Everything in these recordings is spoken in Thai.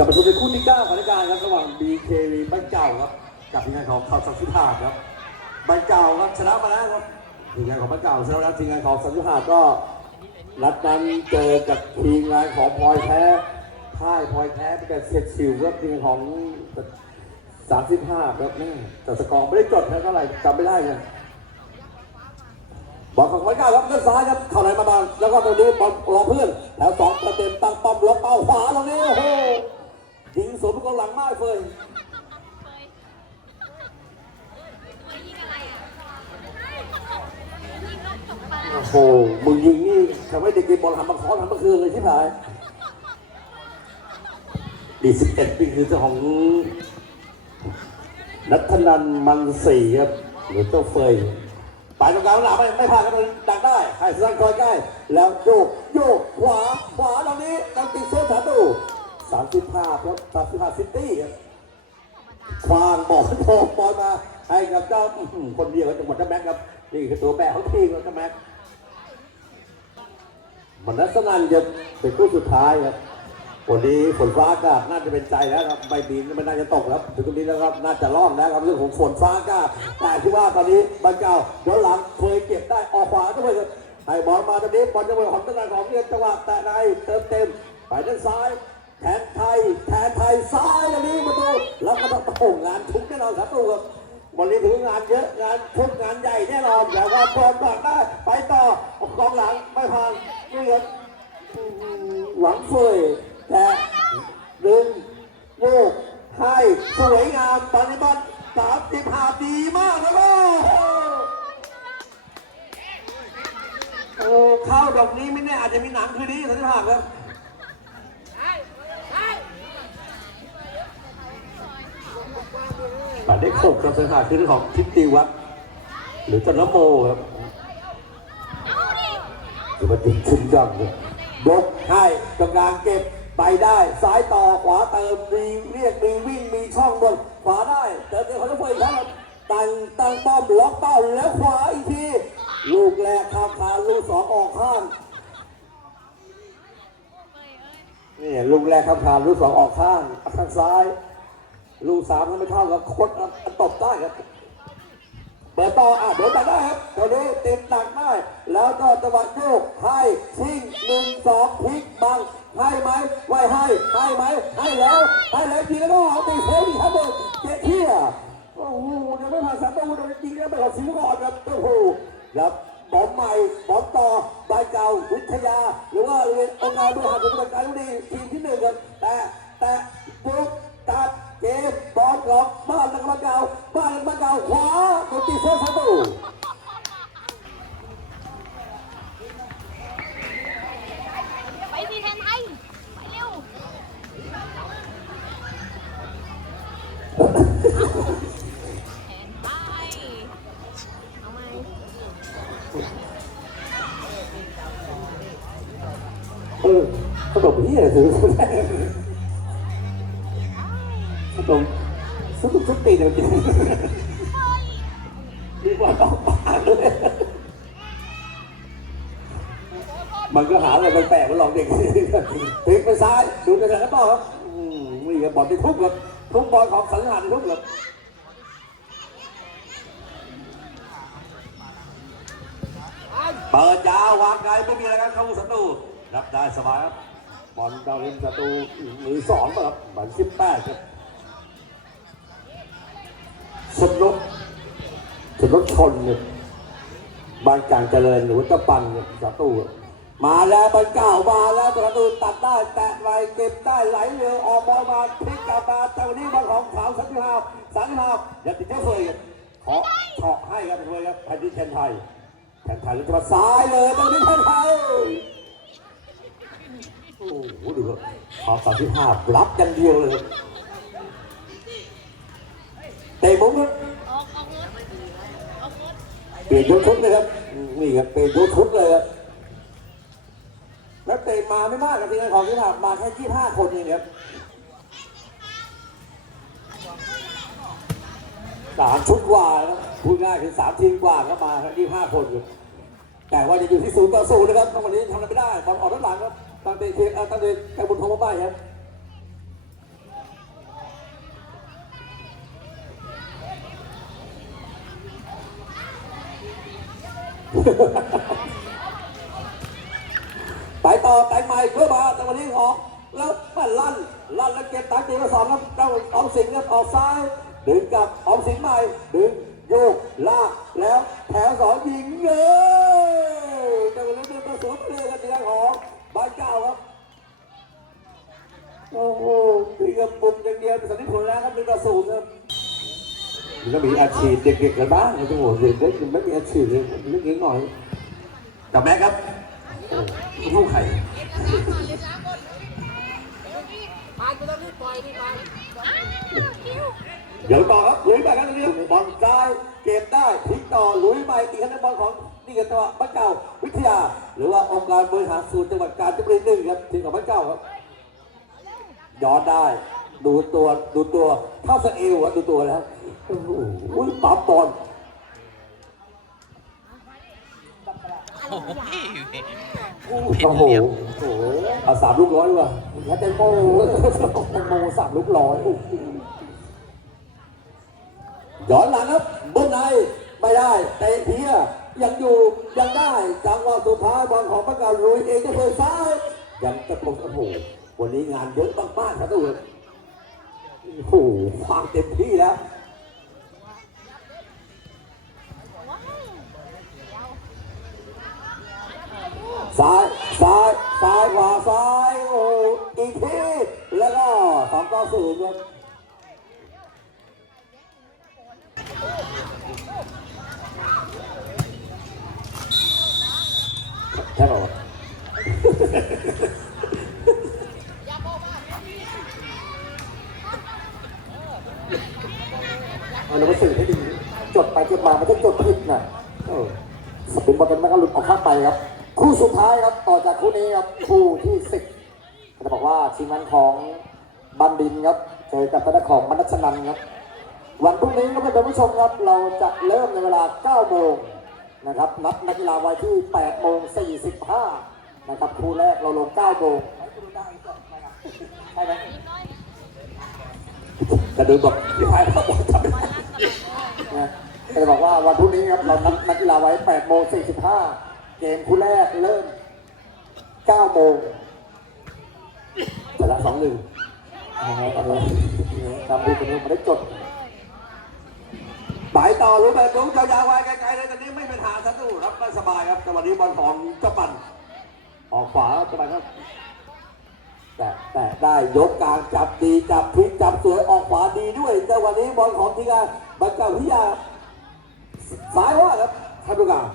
กับมาสู่ในคู่ที่เก้าของรายการครับระหว่าง BKV บ้านเก่าครับ กับทีมงานของข่าวสังสุธาครับบ้านเก่าครับชนะมาแล้วครับทีมงานของบ้านเก่าชนะมาแล้วทีมงานของสังสุธาก็นัดนั้นเจอกับทีมงานของพลอยแท้ค่ายพลอยแท้เป็นการเสร็จสิวครับทีมงานของสามสิบห้าครับแม่แต่สกอร์ไม่ได้จดนะเท่าไหร่จำไม่ได้เลยบอลของไว้ก้าครับเล่นซ้ายครับเข้าไหนมาบางแล้วก็ตรงนี้บอลรอเพื่อนแล้วสองกระเต็มตั้งป้อมล็อกเป้าขวาตรงนี้โอ้โห ยิงสวนไปกองหลังมากเลยโอ้โห มึงยิงนี่ทำให้เด็กๆบอลทำมาขอทำเมื่อคืนเลยที่ไหนดีสิบเอ็ดปีคือเจ้าของนัทนันท์มันศรีครับหรือเจ้าเฟยไปตรงกลางหลังไม่ไม่ผ่านกันดักได้ให้สั้นคอยใกล้ แล้วโยกโยกขวาขวาตรงนี้ตั้งติดโซ่สามตู สามสิบห้าครับสามสิบห้าซิตี้ครับควางบอลโทงบอลมาให้กับเจ้าคนเดียวจังหวัดเจ้าแม็กครับนี่คือตัวแบกของทีมครับเจ้าแม็กมันนัสนันจะเป็นคู่สุดท้ายครับวันนี้ฝนฟ้าอากาศน่าจะเป็นใจแล้วครับใบบินไม่น่าจะตกแล้วถึงตรงนี้แล้วครับน่าจะรอดแล้วครับเรื่องของฝนฟ้าอากาศแต่ที่ว่าตอนนี้บางเก่าเดี๋ยวหลังเคยเก็บได้ออกขวาด้วยครับให้บอลมาตอนนี้บอลจะเป็นของตะการของเรียนจังหวะแตะในเติมเต็มไปด้านซ้าย แทนไทยแทนไทยซ้ายตรงนี้มาดูแล้วก็ต้องโอ้งานทุกแน่นอนครับดูครับวันนี้ถืองานเยอะงานทุกงานใหญ่แน่นอนแต่ว่าบอลก่อนได้ไปต่อกองหลังไม่ผ่านเรียนหวังเฟยแต่ดึงลูกให้สวยงามปฏิบัติสามสิบห้าดีมากแล้วก็โอ้เข้าดอกนี้ไม่แน่อาจจะมีหนังคืนนี้สันนิษฐานครับ แต่ได้ครบกับสันฐานคือเรื่องของทิตติวัฒน์หรือจันทโมครับจะมาดึงขึ้นยังเลยยกให้กำลังเก็บไปได้ซ้ายต่อขวาเติมมีเรียกมีวิ่งมีช่องบนขวาได้เติมเต็มเขาจะเปิดครับตั้งตั้งป้อมล็อกเป้าแล้วขวาอีกทีลูกแรกข้ามคานลูกสองออกข้างนี่ลูกแรกข้ามคานลูกสองออกข้างข้างซ้าย ลูกสามก็ไม่เท่ากับโคตรตบได้ครับ เปิดต่ออะเดินตัดได้ครับตัวนี้ติดหนักได้ แล้วก็จังหวะโยกให้ชิงหนึ่งสองพลิกบังให้ไหมไหวให้ให้ไหมให้แล้วให้แล้วทีแล้วก็เอาตีเซลดีครับผมเจ๊เที่ยโอ้โหยังไม่ผ่านสามตัวโดนจริงแล้วไปขอสิวก่อนครับโอ้โหครับบอมใหม่บอมต่อใบเก่าวิทยา หรือว่าเรียนองค์การบริหารส่วนจัดการดีทีมที่หนึ่งครับแต่แต่ยุกตัด เกมบอลหลอกบ้านนักบอลเก่าบ้านนักบอลเก่าขวาตัวตีเซลสามตัวไปสิแทนไทยไปเร็วแทนไทยเอาไหมเออขนมเฮียซื้อ ขนมซื้อทุกตีนจริงดีกว่าต้องปากเลยมันก็หาอะไรแปลกๆมาหลอกเด็กพลิกไปซ้ายดูไปทางนั้นต่อครับอืมนี่ครับอลที่ทุบครับทุบบอลของสังหารทุบครับเปิดยาววางไกลไม่มีอะไรครับเข้าศัตรูรับได้สบายครับบอลดาวริมศัตรูมือสองครับบอลสิบแปดครับ สมรบสมรบชนเนี่ยบางกางเจริญหรือว่าเจ้าปันเนี่ยประตูมาแล้วบอลเก่ามาแล้วประตูตัดได้แตะไหลเก็บได้ไหลเรือออกบอลมาพลิกกลับมาแต่วันนี้บอลของขาวสันติภาพสันติภาพอย่าติดเจ้าเฟยขอเฉาะให้ครับเฟยครับแผ่นดินแทนไทยแทนไทยแล้วจะมาซ้ายเลยแผ่นดินแทนไทยโอ้โหดูครับขาวสันติภาพรับกันเดียวเลย เตะมุมครับออกออกรถออกรถเปลี่ยนยกชุดเลยครับนี่ครับเปลี่ยนยกชุดเลยครับแล้วเตะมาไม่มากกับทีมงานของที่ผ่านมาแค่ที่ห้าคนเองครับสามชุดกว่าครับพูดง่ายคือสามทีมกว่าก็มาที่ห้าคนครับแต่ว่าจะอยู่ที่ศูนย์ต่อศูนย์นะครับวันนี้ทำอะไรไม่ได้บอลออกด้านหลังครับตั้งแต่เทียตั้งแต่แข่งบนทงมาบ้านครับ ไปต่อไปใหม่เพื่อมาแต่วันนี้ออก แล้วมันลั่นลั่นแล้วเก็บตังตีมาสองครับเจ้าออมสิงห์ครับออกซ้าย ดึงกับออมสิงห์ใหม่ ดึงโยกลากแล้วแถวสองยิงเงยแต่วันนี้เป็นประสูติเลยกันทีละของบ้านเก้าครับโอ้โหพี่กับปุ่มอย่างเดียวสันนิษฐานแล้วครับเป็นประสูติครับ มันก็มีอาชีพเด็กๆกันบ้างนะทุกคนเด็กๆไม่มีอาชีพเลยเล็กๆหน่อยกับแม่ครับลูกไข่ไปกูต้องรีบปล่อยนี่ไปคิวเดี๋ยวต่อครับลุยไปครับตรงนี้บอลซ้ายเก็บได้พลิกต่อลุยไปตีคะแนนบอลของนี่กันตัวบ้านเก่าวิทยา หรือว่าองค์การบริหารส่วนจังหวัดกาญจนบุรีหนึ่งครับทีมของบ้านเก่าครับย้อนได้ ดูตัวดูตัวเท่าสเอวดูตัวแล้ว โอ้โหอุ้ยปั๊บบอลโอ้โหโอ้โหเอาสามลูกร้อยดีกว่าแล้วแตงโมแตงโมสามลูกร้อยย้อนหลังครับบนในไม่ได้เตะเพียยังอยู่ยังได้จังหวะสุดท้ายบอลของประกาศลุยเองจะเปิดซ้ายยังตะโกนโอ้โหวันนี้งานเยอะมากๆครับทุกคนโอ้โหความเต็มที่แล้วว้าว ซ้ายซ้ายขวาซ้ายโอ้อีกทีแล้วก็สองต่อศูนย์ครับใช่ป่าวะเอาเราไปสื่อให้ดีจดไปจดมามันจะจดผิดนะเออ สปินบอลเป็นแม่ก็หลุดออกข้างไปครับ คู่สุดท้ายครับ ต่อจากคู่นี้ครับคู่ที่สิบจะบอกว่าชิงวันของบันดินครับเจอกับทางด้านของมนัชนันครับ วันพรุ่งนี้ครับท่านผู้ชมครับ เราจะเริ่มในเวลา9โมงนะครับนัดนักกีฬาไว้ที่8โมง45นะครับคู่แรกเราลง9โมงใช่ไหมกระดูบอกที่พายเขาบอกทำไม่ได้จะบอกว่าวันพรุ่งนี้ครับเรานัดนักกีฬาไว้8โมง45เกมคู่แรกเริ่ม 9โมงแต่ละสองหนึ่งทำดูตรงนี้มาได้จดไปต่อรู้ไหมรู้ยาวๆไว้ไกลๆเลยตอนนี้ไม่เป็นหาศัตรูครับได้สบายครับแต่วันนี้บอลของเจ้าปันออกขวาเจ้าปันครับแต่แต่ได้ยกกลางจับดีจับพลิกจับสวยออกขวาดีด้วยแต่วันนี้บอลของทีมงานบังเก่าพิยาสายว่าครับ ท่านผู้การ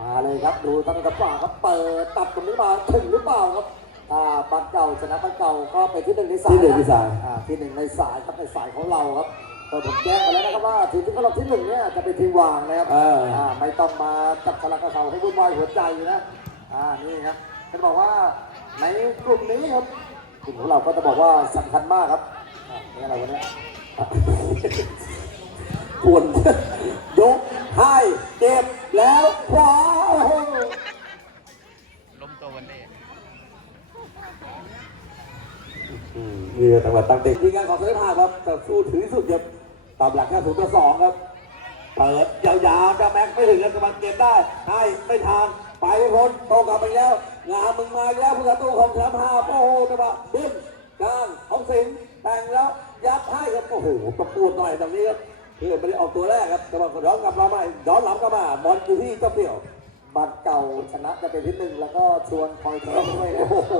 มาเลยครับดูทางกระป๋าครับเปิดตัดตรงนี้มาถึงหรือเปล่าครับถ้าบังเก่าชนะบังเก่าก็ไปที่หนึ่งในสายที่หนึ่งในสายอ่ที่หนึ่งในสายครับในสายของเราครับก็ผมแจ้งไปแล้วนะครับว่าทีมที่เขาเราที่หนึ่งเนี่ยจะเป็นทีมวางนะครับเอออ่าไม่ต้องมาจับฉลากกระเขาให้วุ่นวายหัวใจนะอ่านี่ครับจะบอกว่าในกลุ่มนี้ครับกลุ่มของเราก็จะบอกว่าสำคัญมากครับอะนี่อะไรวะเนี่ยอะปวนยก ให้เก็บแล้วขวาโอ้โล้มตัววันเล่นี่จังหวะตั้งเตะมีการขอเซฟผ้าครับแต่สู้ถึงสุดครับตามหลักแค่ศูนย์ต่อสองครับ เปิดยาวๆจะแม็กไม่ถึงแล้วกำลังเก็บได้ ให้ไม่ทางไปไม่พ้นโตกลับไปแล้วงามมึงมาแล้วผู้ประตูของแชมป์ห้าโอ้โหจังหวะดิ้นกลางของสิงแต่งแล้วยัดให้ครับโอ้โหตระตูหน่อยตรงนี้ครับ คือไม่ได้ออกตัวแรกครับแต่ว่าย้อนกลับมาใหม่ย้อนหลังกลับมาบอลอยู่ที่เจ้าเปี่ยวบัตรเก่าชนะจะเป็นที่หนึ่งแล้วก็ชวนคอยแท้ไปด้วยนะโอ้โห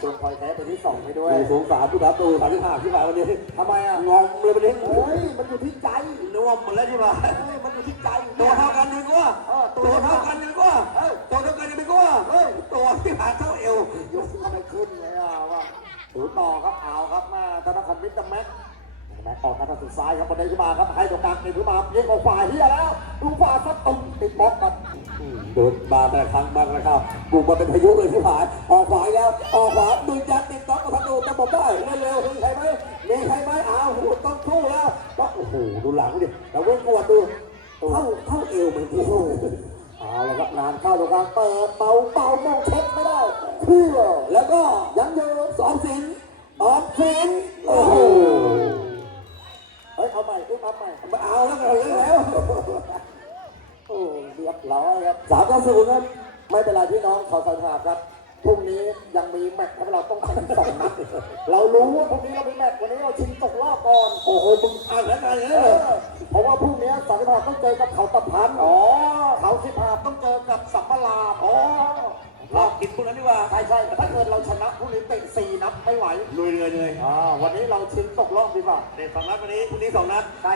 ชวนคอยแท้เป็นที่สองไปด้วยดูสงสารผู้รับตูสามที่ห้าที่ผ่านวันนี้ทำไมอะงอมเลยวันนี้เฮ้ยมันอยู่ที่ใจน่วมหมดแล้วที่ผ่านเฮ้ยมันอยู่ที่ใจตัวเท่ากันดีกว่าเออตัวเท่ากันดีกว่าเอ้ยตัวเท่ากันดีกว่าเฮ้ยตัวที่ผ่านเท่าเอวยกทำไมขึ้นเลยอะว่าถือต่อครับเอาครับมาธนาคารมิตรแม็ก แม็กออกทางสุดซ้ายครับบันไดขึ้นมาครับให้ตรงกลางติดขึ้นมายิงออกฝ่ายเฮียแล้วดูฝ่าซัดตุ้มติดบล็อกครับโดนมาแต่ครั้งบ้างนะครับบุกมาเป็นพายุเลยที่ผ่านออกขวาแล้วออกขวาดึงยัดติดต๊อกกับประตูจะบอกได้เร็วๆมีใครไหมมีใครไหมอ้าวต้องสู้แล้วโอ้โหดูหลังดิเราเว้นกวดดูเท่าเท่าเอวเหมือนที่เอาละครับงานเข้าตรงกลางเปิดเป่าเป่ามองเช็คไม่ได้เพื่อแล้วก็ยังอยู่สองสิงออมสิงโอ้โห ฮ้ยเอาใหม่อุ้มเอาใหม่มาเอาแล้วกันเลยแล้วโอ้เรียบร้อยครับสามต่อศูนย์ครับไม่เป็นไรพี่น้องขอสัญญาครับพรุ่งนี้ยังมีแมตช์ครับเราต้องแข่งสองนัดเรารู้ว่าพรุ่งนี้เรามีแมตช์วันนี้เราชิงตกรอบก่อน โอ้โหมึงอ่านแล้วกันเอเนี่ยอเพราะว่าพรุ่งนี้สันติภาพต้องเจอกับเขาตะพันอ๋อเขาสิภาพต้องเจอกับสัมมาลาอ๋อรอบกินพวกนั้นดีกว่าใช่ใช่แต่ถ้าเกิดเราชนะพรุ่งนี้เตะสี่นัดไม่ไหว ลุยเลยเลยอ่าวันนี้เราชิงตกรอบดีกว่าเด็สองนัดวันนี้พรุ่งนี้สองนัดใช่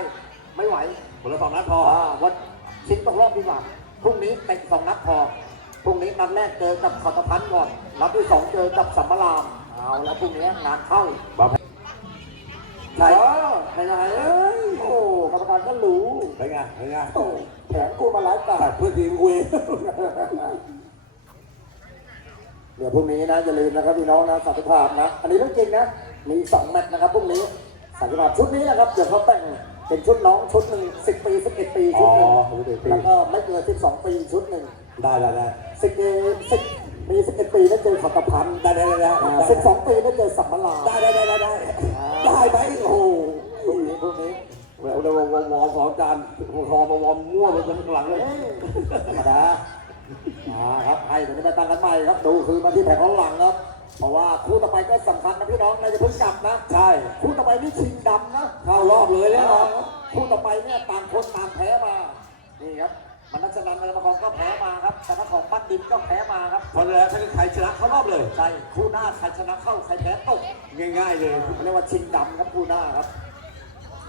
ไม่ไหวคนละสองนัดพออ่าวันชิงตกรอบดีกว่าพรุ่งนี้เตะสองนัดพอพรุ่งนี้นัดแรกเจอกับเขาตะพันก่อนนัดที่สองเจอกับสัมมาลามเอาแล้วพรุ่งนี้งานเข้าใช่เออใช่ไงเอ้ยโอ้กรรมการก็รู้เป็นไงเป็นไงโอ้แผนกูมาหลายกาตัรดเพื่อทีมคุย เดี๋ยวพรุ่งนี้นะอย่าลืมนะครับพี่น้องนะสันติภาพนะ อันนี้เรื่องจริงนะมีสองแมตช์นะครับพรุ่งนี้สันติภาพชุดนี้นะครับเดี๋ยวเขาแต่งเป็นชุดน้องชุดหนึ่งสิบปีสิบเอ็ดปีชุดหนึ่งแล้วก็ไม่เกินสิบสองปีชุดหนึ่งได้ได้ได้สิบเอสิบปีสิบเอ็ดปีแล้วเจอขัตพันธ์ได้ได้ได้สิบสองปีแล้วเจอสัมมาลาได้ได้ได้ได้ได้ได้ไหมโอ้โหพรุ่งนี้พรุ่งนี้เราเราวอร์มวอร์มของจานคอมาวอร์มมั่วไปจนหลังเลยเอ้ยธรรมดา อ่าครับให้ถึงจะตั้งกันใหม่ครับ ดูคือมาที่แผงของหลังครับ เพราะว่าคู่ต่อไปก็สำคัญนะพี่น้องนายจะเพิ่งกลับนะ ใช่ คู่ต่อไปนี่ชิงดำนะเข้ารอบเลยแน่นอนคู่ต่อไปเนี่ยต่างคนต่างแพ้มา นี่ครับมันนัชนันมันมาของก็แพ้มาครับแต่นักของปั้นดินก็แพ้มาครับเพราะแล้วถ้าใครชนะเข้ารอบเลย ใช่ คู่หน้าใครชนะเข้าใครแพ้ตก ง่ายๆเลยเขาเรียกว่าชิงดำครับคู่หน้าครับ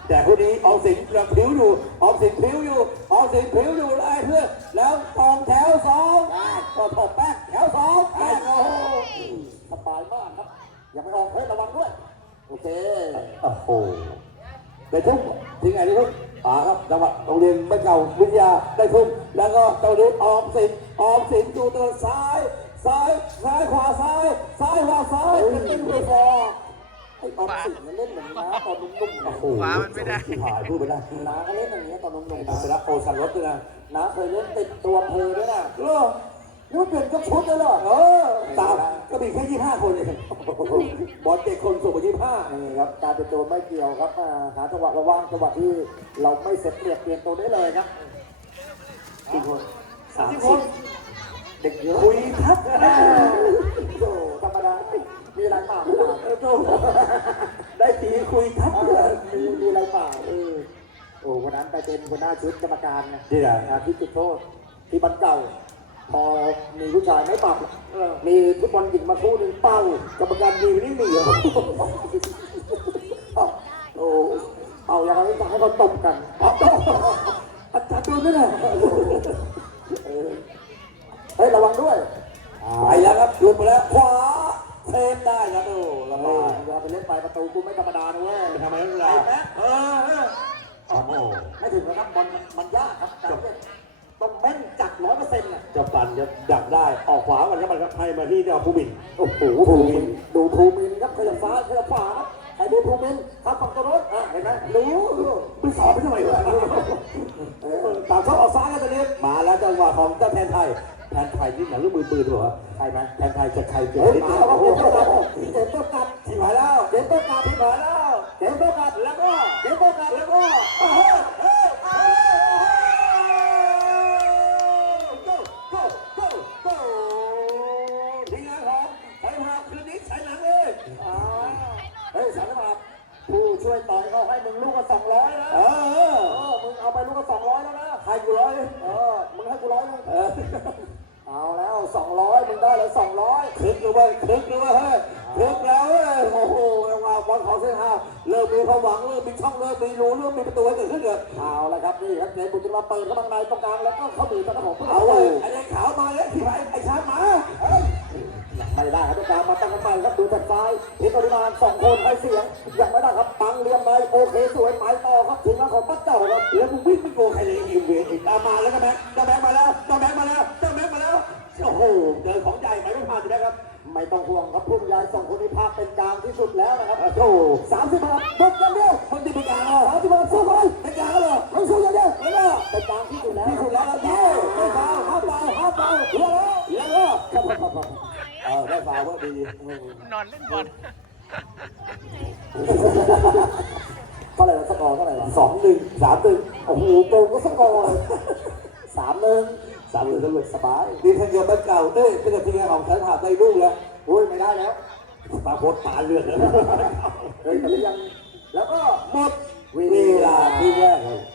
แต่คู่นี้ออมสิงยังพลิ้วอยู่ออมสิงพลิ้วอยู่ออมสิงพลิ้วอยู่ไล่เพื่อนแล้วตองแถวสองก็ถกแป๊กแถวสองแป๊กโอ้โหสบายมากครับอย่าไปออกเฮ้ยระวังด้วยโอเคโอ้โหได้ทุ่มทิ้งไงได้ทุ่มป่าครับจังหวะโรงเรียนไม่เก่าวิทยาได้ทุ่มแล้วก็ตรงนี้ออมสิงออมสิงดูตัวซ้ายซ้ายซ้ายขวาซ้ายซ้ายขวาซ้ายเป็นติ้งไปฟอ ไอ้ออมสินมันเล่นเหมือนน้าตอนนุ่มๆนะโอ้โหมันไม่ได้ ถ่ายพูดไปได้น้าก็เล่นอย่างนี้ยตอนนุ่มๆนะเสร็จแล้วโอสันรถด้วยนะน้าเคยเล่นติดตัวอำเพอด้วยนะเออนี่มันเปลี่ยนก็ชุดเลยเหรอเออตามก็มีแค่ยี่ห้าคนเองบอลเจ็ดคนส่งไปยี่ห้านี่ครับการเป็นโจรไม่เกี่ยวครับอ่าหาจังหวะระว่างจังหวะที่เราไม่เสียเปรียบเปลี่ยนตัวได้เลยครับกี่คนสามที่สิคบนเด็กเยอะคุยทับ ล่าไม่ถามเออโตได้ตีคุยทับเลยมีมีอะไรเปล่าเออโอ้วันนั้นไปเป็นหัวหน้าชุดกรรมการไงที่ไหนงานที่จุดโทษที่บ้านเก่า พอมีผู้ชายไม่ปรับมีฟุตบอลหญิงมาคู่หนึ่งเป้ากรรมการดีนี่เหนียวโอ้เอาอย่างไรจะให้เขาตบกันเอาตบอาจารย์ดูด้วยนะเออเฮ้ยระวังด้วยไปแล้วครับหลุดมาแล้วขวา เทมได้ครับโอ้ละเอมาออย่าไปเล่นไปประตูกูไม่ธรรมดานะเว้ยทำไมไม่เป็นไรไอ้แม่เออเออโอ้โหไม่ถึงนะครับมันมันยากครับการเล่นต้องแม่นจัดร้อยเปอร์เซ็นต์น่ะจะปั่นจะดักได้ออกขวามันก็มันก็ให้มาที่เดียวภูมินโอ้โหภูมินดูภูมินครับขยับซ้ายขยับขวาครับใครดูภูมินครับฝั่งตัวรถอะเห็นไหมรู้ไม่สอบไม่ทำไมวะตามเขาออกซ้ายกันตอนนี้มาแล้วจังหวะของเจ้าแทนไทย แทนไทยนี่หนังเรื่องมือปืนเหรอใช่ไหมแทนไทยจะใครเจอเฮ้ยนิดมาเดียวแล้วครับโอ้เกโหมต้ มมีความหวังเริ่มมีช่องเริ่มมีรูเริ่มมีประตูให้เกิดขึ้นเถอะเอาละครับนี่ครับเกมบุญจะมาเปิดเข้ามาในตรงกลางแล้วก็เข้ามือเจ้าของผู้เอาเอาเลเลยยไอ้ไอ้ขาวมาแล้วที่ไหนไอ้ช้างมายังไม่ได้ครับตรงกลางมาตั้งกันใหม่ครับดูทางซ้ายเห็นปริมาณสองคนให้เสียงยังไม่ได้ครับปังเรียมไปโอเคสวยไปต่อครับถึงแล้วของปัดเจ้าครับแล้วมึงวิ่งไม่โกงใครเลยอีเวนอีกตามมาแล้วก็แบงค์เจ้าแบงค์มาแล้วเจ้าแบงค์มาแล้วเจ้าแบงค์มาแล้วโอ้โหเจอของใหญ่ไปไม่ผ่านใช่ไหมครับ ไม่ต้องห่วงครับพุ่มยายสองคนนี้ภาคเป็นกลางที่สุดแล้วนะครับโอ้โหสามสิบบาทบุกกันเดียวมันจะเป็นการเหรอสามสิบบาทสู้ไปเป็นการเหรอไม่สู้อย่างเดียวแล้วก็เป็นกลางที่สุดแล้วที่สุดแล้วเย้ห้าเบาห้าเบาห้าเบาเยอะแล้วแล้วก็ครับครับครับเออได้ฟาวว่าดีนอนเล่นบอลเท่าไหร่ละสกอร์เท่าไหร่ละสองหนึ่งสามหนึ่งโอ้โหโกงก็สกอร์เลยสามหนึ่ง สามหนึ่งสำเร็จสบายนี่ถ้าเกิดมันเก่าเอ้ยถ้าเกิดทีมงานของฉันหาได้ลูกแล้วโอ้ยไม่ได้แล้วปาโคตรปาเลือดแล้วเฮ้ยแต่ยังแล้วก็หมดเวลาที่แรกเลยโอเค